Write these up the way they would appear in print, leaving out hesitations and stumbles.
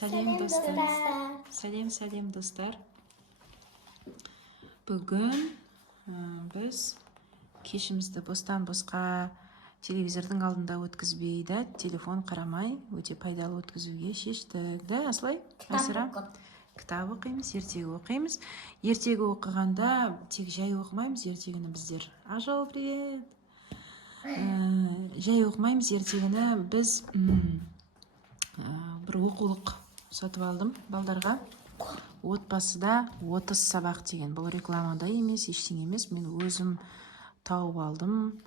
Сәлем достар. Сәлем достар. Бүгін біз кешімізді бостан босқа телевизордың алдында өткізбей да, телефон қарамай, өте пайдалы өткізуге шештік. Да, Асылай? Кітап оқимыз, ертегі оқимыз. Ертегі оқығанда тек жай оқымаймыз, ертегіні біздер. Ажал, привет! Жай оқымаймыз, ертегіні біз бір оқулық сатып алдым балдарға. Отбасыда 30 сабақ деген. Бұл рекламада емес, ештеңе емес. Мен өзім тауып алдым.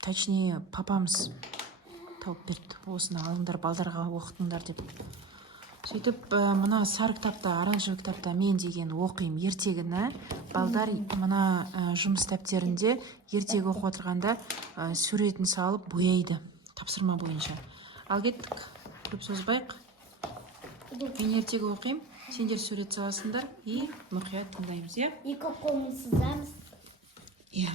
Точнее, папамыз тауып берді. Осыны алыңдар, балдарға оқытыңдар деп. Сөйтіп, мына сары кітапта, оранжевый кітапта мен деген оқимын ертегіні. Балдар мына жұмыс дәптерінде ертегі оқып отырғанда суретін салып бояйды. Тапсырма бойынша. Ал кеттік. Көп созбайық. Мен ертегі оқимын. Сендер сурет саласыңдар и мұқият тыңдаймыз, иә? И қолмен сызамыз. Иә.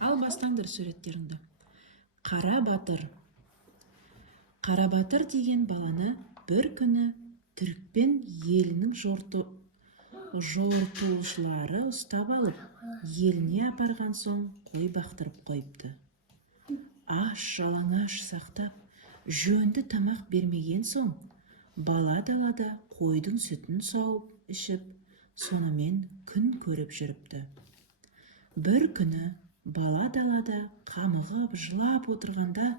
Ал бастаңдар суреттеріңді. Қара батыр. Қара батыр деген баланы бір күні түрікпен елінің жортуылшылары ұстап алып, еліне апарған соң қой бақтырып қойыпты. Аш жалаңаш сақтап, жөнді тамақ бермеген соң, бала далада қойдың сүтін сауып ішіп, сонымен күн көріп жүріпті. Бір күні бала далада қамығып, жылап отырғанда,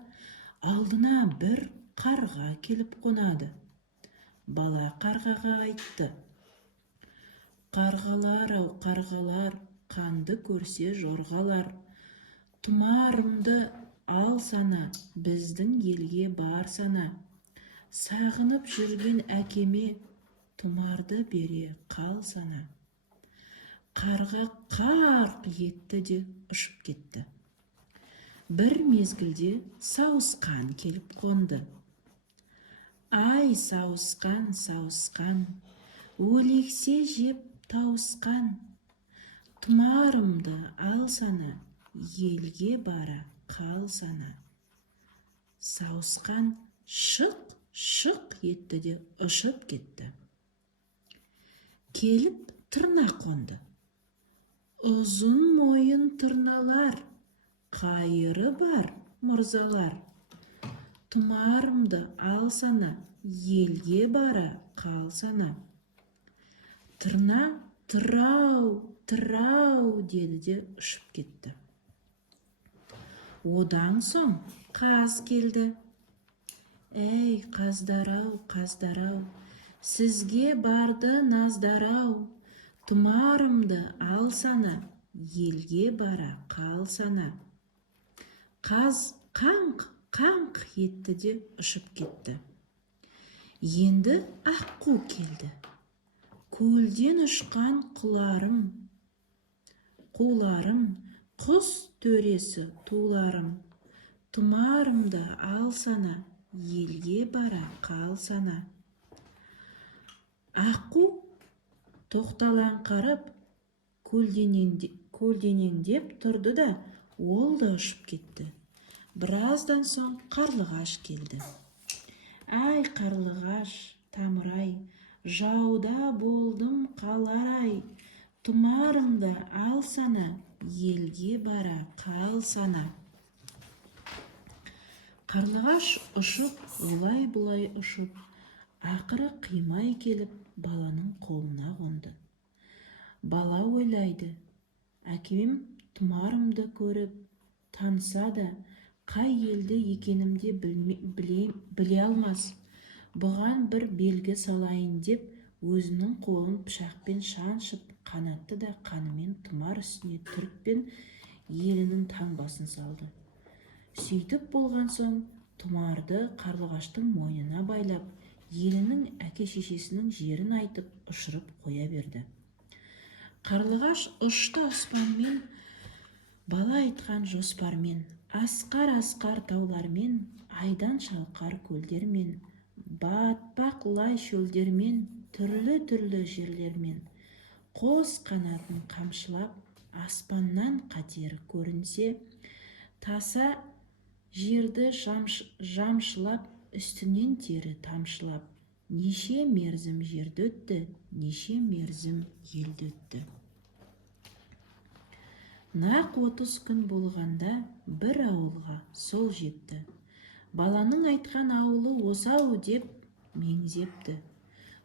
алдына бір қарға келіп қонады. Бала қарғаға айтты: «Қарғалар-ау, қарғалар, қанды көрсе жорғалар, тұмарымды ал сана, біздің елге бар сана. Сағынып жүрген әкеме тұмарды бере қал сана». Қарға қарқ етті де ұшып кетті. Бір мезгілде сауысқан келіп қонды. «Ай, сауысқан, сауысқан, өлексе жеп тауысқан, тұмарымды ал сана, елге бара қал сана». Сауысқан шық етті де ұшып кетті. Келіп тырна қонды. Ұзын мойын тырналар, қайыры бар мырзалар, тұмарымды ал сана, елге бара қал сана. Тырна тырау деді де ұшып кетті. Одан соң қаз келді. «Әй, қаздар-ау, қаздар-ау, сізге барды наздар-ау, тұмарымды ал сана, елге бара қал сана». Қаз қаңқ етті де ұшып кетті. Енді аққу келді. «Көлден ұшқан қуларым, құс төресі туларым, тұмарымды ал сана, елге бара қал сана». Аққу тоқталаңқарып, көлденеңдеп тұрды да, ол да ұшып кетті. Біраздан соң қарлығаш келді. «Ай, қарлығаш, тамырай, жауда болдым қаларай, тұмарымды ал сана, елге бара қал сана». Қарлығаш ұшып, олай-бұлай ұшып, ақыры қимай келіп, баланың қолына қонды. Бала ойлайды: «Әкем тұмарымды көріп, таныса да, қай елді екенімде біле алмас. Бұған бір белгі салайын» деп, өзінің қолын пышақпен шаншып, қанатты да қанымен тұмар үстіне түрікпен елінің таңбасын салды. Сөйтіп болған соң, тұмарды қарлығаштың мойнына байлап, елінің әке-шешесінің жерін айтып, ұшырып қоя берді. Қарлығаш ұшты аспанмен, бала айтқан жоспармен, асқар таулармен, айдан шалқар көлдермен, батпақ лай шөлдермен, түрлі жерлермен, қос қанатын қамшылап, аспаннан қатер көрінсе, таса жерді жамшылап, үстінен тері тамшылап, неше мерзім жерді өтті, неше мерзім елді өтті. Нақ 30 күн болғанда бір ауылға сол жетті. Баланың айтқан ауылы осы-ау деп меңзепті.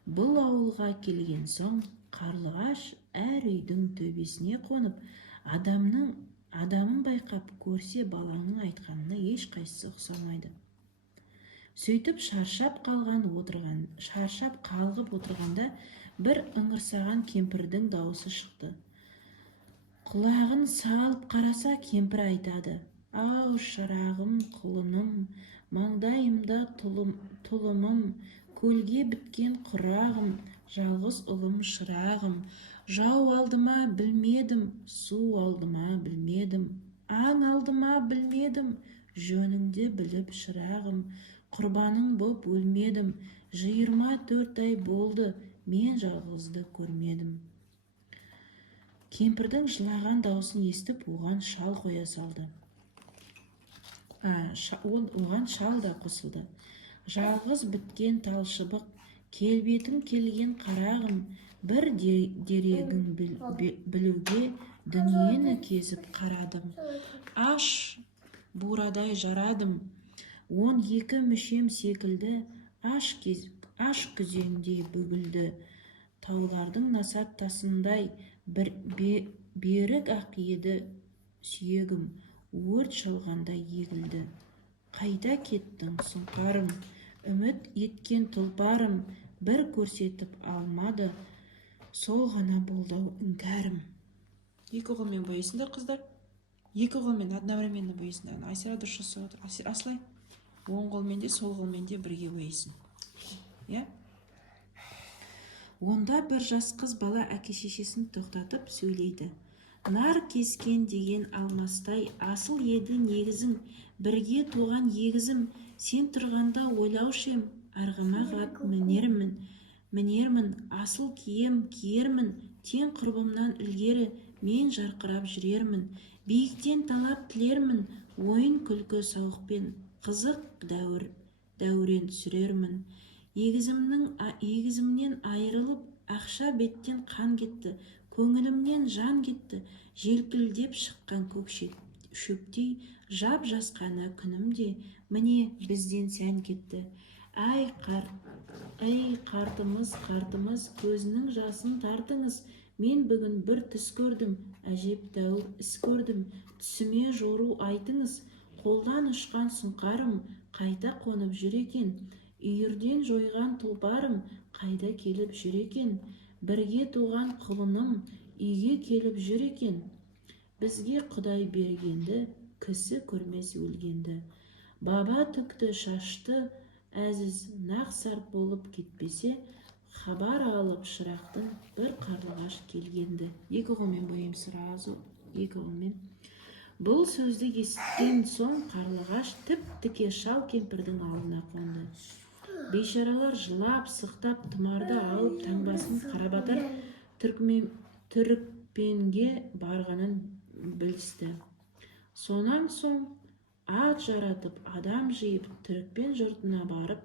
Бұл ауылға келген соң қарлығаш әр үйдің төбесіне қонып, адамын байқап көрсе баланың айтқанына ешқайсысы ұқсамайды. Сөйтіп шаршап қалғып отырғанда бір ыңырсаған кемпірдің дауысы шықты. Құлағын салып қараса, кемпір айтады: «Ау, шырағым, құлыным, маңдайымда тұлымым, көлге біткен құрағым, жалғыз ұлым шырағым, жау алды ма білмедім, су алды ма білмедім, аң алды ма білмедім, жөніңді біліп шырағым, құрбаның боп өлмедім, 24 ай болды, мен жалғызды көрмедім». Кемпірдің жылаған даусын естіп, оған шал қоя салды. Оған шал да қосылды. Жалғыз біткен талшыбық, келбетім келген қарағым, бір дерегін білуге дүниені кезіп қарадым. Аш бурадай жарадым, 12 мүшем секілді, аш күзеңдей бүгілді. Таулардың насат тасындай берік ақ еді сүйегім, өрт шалғандай егілді. Қайда кеттің сұңқарым, үміт еткен тұлпарым, бір көрсетіп алмады, сол ғана болды іңкәрім. Екі қолмен боясыңдар, қыздар. Екі қолмен одновременно боясыңдар. Айсара дұрыс жасап отыр. Асылай, оң қолмен де, сол қолмен де бірге боясың. Иә? Онда бір жас қыз бала әке-шешесін тоқтатып сөйлейді. Нар кескен деген алмастай асыл еді негізің, бірге туған егізім, сен тұрғанда ойлаушым, арғымақ ат мінермін, асыл кием киермін, тең құрбымнан ілгері мен жарқырап жүрермін, биіктен талап тілермін, ойын күлкі сауықпен қызық дәурен сүрермін. Егізімнен айырылып, ақша беттен қан кетті, көңілімнен жан кетті, желкілдеп шыққан көк шөптей, жап жасқана күнімде, міне бізден сән кетті. Ай қартымыз, көзінің жасын тартыңыз, мен бүгін бір түс көрдім, әжептәуір іс көрдім, түсіме жору айтыңыз, қолдан ұшқан сұңқарым, қайта қонып жүр екен, үйірден жойған тұлпарым, қайда келіп жүр екен, бірге туған құлыным, үйге келіп жүр екен, бізге Құдай бергенді, кісі көрмес өлгенді. Баба түкті шашты, әзіз нақ сарт болып кетпесе, хабар алып шырақтың бір қарлығаш келгенді. Екі қолмен бояйым сразу, екі қолмен. Бұл сөзді естіген соң қарлығаш тіп-тіке шал кемпірдің алдына қонды. Бейшаралар жылап, сықтап, тұмарды алып, таңбасын қарабатар түрікпенге барғанын білісті. Сонан соң ат жаратып, адам жиып, түрікпен жұртына барып,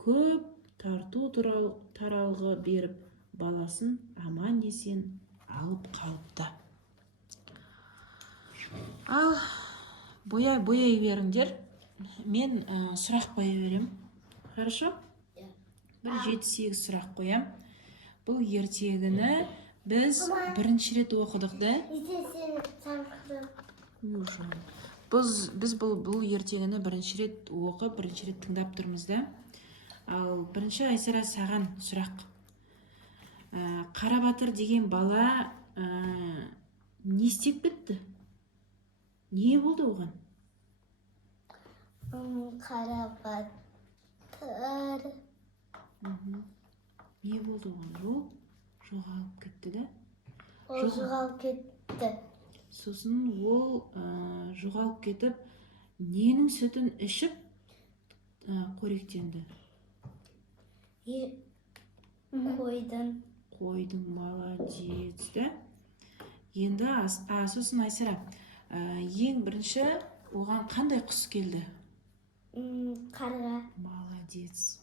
көп тарту таралғы беріп, баласын аман есен алып қалыпты. Ал бояй беріңдер. Мен сұрақ қоя берем. Хорошо? Бір 7-8 сұрақ қоям. Бұл ертегіні біз бірінші рет оқыдық, да? Біз бұл ертегіні бірінші рет оқып, бірінші рет тыңдап тұрмыз, да? Ал бірінші Айсара саған сұрақ. Қарабатыр деген бала не істеп кетті? Не болды оған? Қарабатыр. Не болды оған? Жоғалып кетті, да? Ол жоғалып кетті. Сосын ол жоғалып кетіп, ненің сүтін ішіп қоректенді? Қойдың, молодец, да? Енді сосын Айсара, ең бірінші оған қандай құс келді? Қарға. Молодец.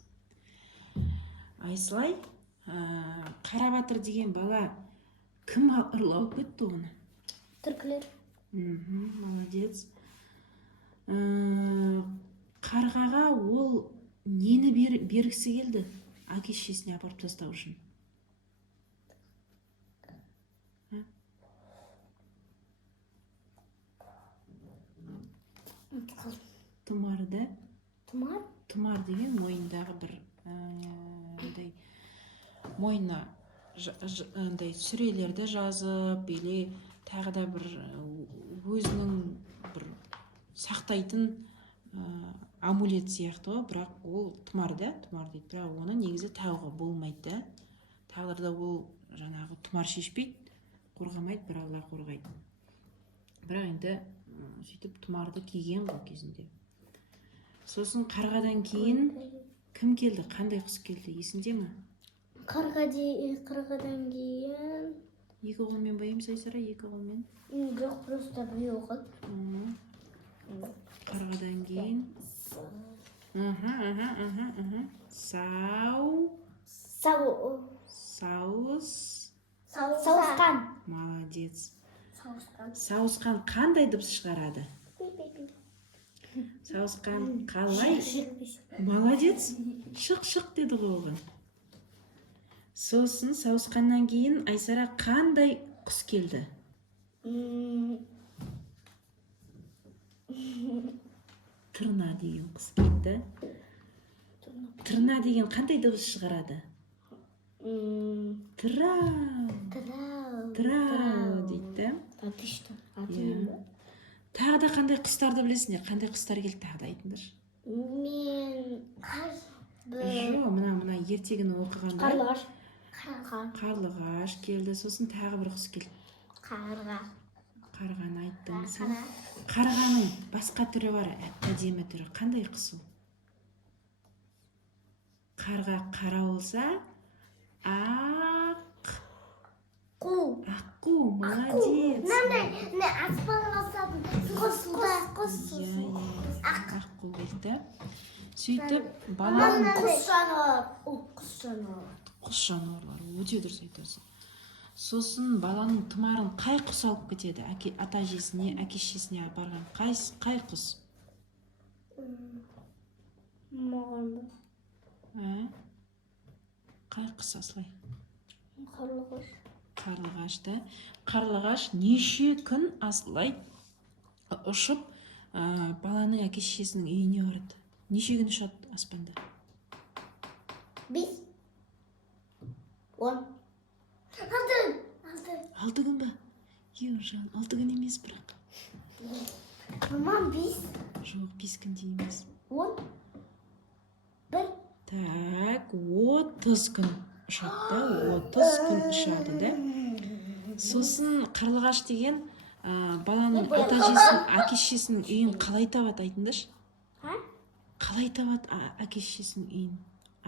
Айслай, Қарабатыр деген бала кім ұрлап кетті оны? Түркілер. Молодец. Қарғаға ол нені бергісі келді? Әке-шешесіне апарып тастау үшін. Тұмарды. Тұмар? Тұмар деген мойындағы бір мойнына сүрелерді жазып, или тағы да бір өзінің бір сақтайтын амулет сияқты ғой, бірақ ол тұмар да, тұмар дейді. Бірақ оны негізі тағуға болмайды да. Тағдырда ол жаңағы тұмар шешпейді, қорғамайды, бір Алла қорғайды. Бірақ енді сөйтіп тұмарды киген ғой кезінде. Сосын қарғадан кейін кім келді? Қандай құс келді? Есіңде ме? Қарғадан кейін... Екі қолмен байым Сайсара, екі қолмен? Жоқ, просто біреу қыз. Қарғадан кейін... Сауысқан. Молодец. Сауысқан қандай дыбыс шығарады? Сауысқан қалай? Молодец. Шық-шық деді ғой оған. Сосын сауысқаннан кейін Айсара қандай құс келді? Тырна деген құс келді. Тырна деген қандай дыбыс шығарады? Тырау. Тырау дейді. Тағы да қандай құстарды білесіңдер? Қандай құстар келді тағы да айтыңдаршы. Мен Жоқ, мына ертегіні оқығанда қарлығаш. Қарлығаш келді, сосын тағы бір құс келді. Қарға. Қарғаны айттыңыз. Қарғаның басқа түрі бар, әдемі түрі. Қандай құс ол? Қарға қара болса, аққу. Аққу, молодец. Не аспанға сатын. Аққу келді. Сөйтіп, баланың Құс жануар. Құс жануар. құс жануарлары, өте дұрыс айтасың. Сосын баланың тұмарын қай құс алып кетеді? Ата-әжесіне, әке-шешесіне апарған қай құс? Маған Қай құс Аслай? қарлығаш. Қарлығаш да. Қарлығаш неше күн Аслай ұшып баланың әке-шешесінің үйіне барады? Неше күн ұшады аспанда? 5 10 6 күн ба? Еужан, 6 күн емес бірақ. Мамам 5 Жоқ, 5 күнде емес. 10 1 Так, 30 күн ұшады да, 30 күн ұшады да. Сосын қарлығаш деген баланың әке-шешесінің үйін қалай табады айтыңдаршы? Қалай табады әке-шешесінің үйін?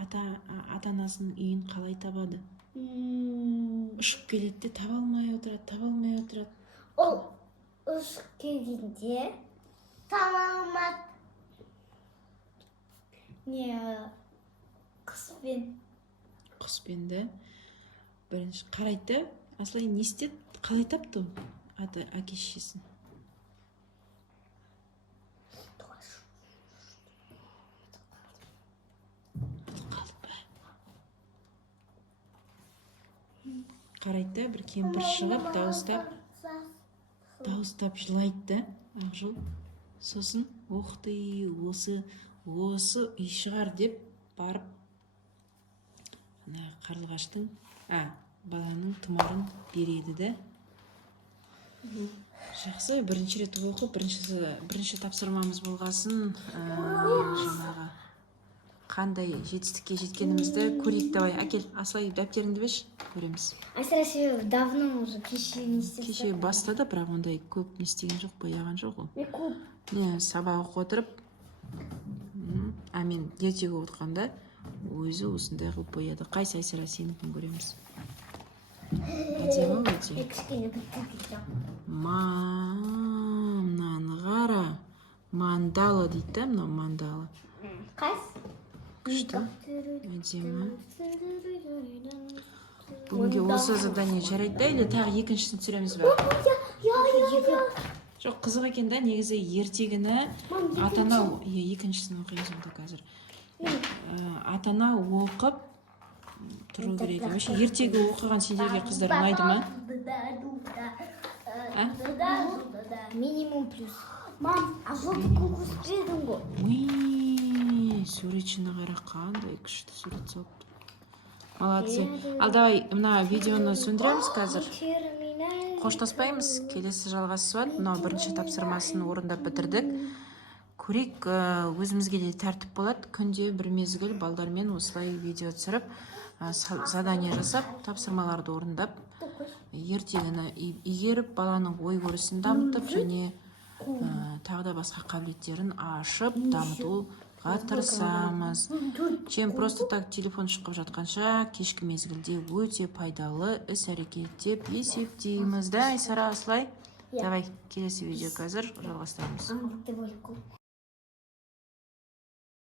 Ата-анасының үйін қалай табады? Ұшып келеді де, таба алмай отырады. Ол ұшып келгенде тамамат құспен да бірінші қарайды. Аслай не істеді? Қалай тапты әке-шешесін? Қарайды, бір кемпір шығып, дауыстап жылайды да, Ақжол. Сосын, оқты, осы үй шығар деп барып, қарлығаштың, баланың тұмарын береді де. Жақсы, бірінші рет оқып, бірінші тапсырмамыз болғасын, жаңағы қандай жетістікке жеткенімізді көрейік. Давай, әкел, Аслай дәптеріңді берші, көреміз. Асыра себебі давно уже кеше не істеп. Кеше бастады, бірақ ондай көп не істеген жоқ, бояған жоқ ол. Не, сабақ оқып отырып, мен ертегі оқығанда өзі осындай қылып бояды. Қайсы Айсара сенікін көреміз. Әдемі өте. Кішкене бітті. Мынаны қара. Мандала дейді да, мынау мандала. қайсы? Күшті. Әдемі. Бүгінге осы задание жарайды да, или тағы екіншісін түсіреміз ба? Жоқ, қызық екен да, негізі ертегіні ата-ана, екіншісін оқимыз онда қазір. Ата-ана оқып тұру керек. Вообще ертегі оқыған сендерге қыздар ұнайды ма? Минимум плюс. Мам, а жылды көк өспедің ғой. Уй, суретшіні қара қандай күшті сурет салыпты. Молодцы. Ал давай мына видеоны сөндіреміз қазір. Қоштаспаймыз, келесі жалғасып. Мынау бірінші тапсырмасын орындап бітірдік. Көрейік, өзімізге де тәртіп болады. Күнде бір мезгіл балдармен осылай видео түсіріп, задание жасап, тапсырмаларды орындап, ертегіні игеріп, баланың ой өрісін дамытып, және тағы да басқа қабілеттерін ашып, дамытуға тырысамыз. Чем просто так телефон шыққып жатқанша, кешкі мезгілде өте пайдалы іс-әрекет деп есептейміз. Да, Айсара, осылай? Давай, келесі видео қазір жалғастырамыз.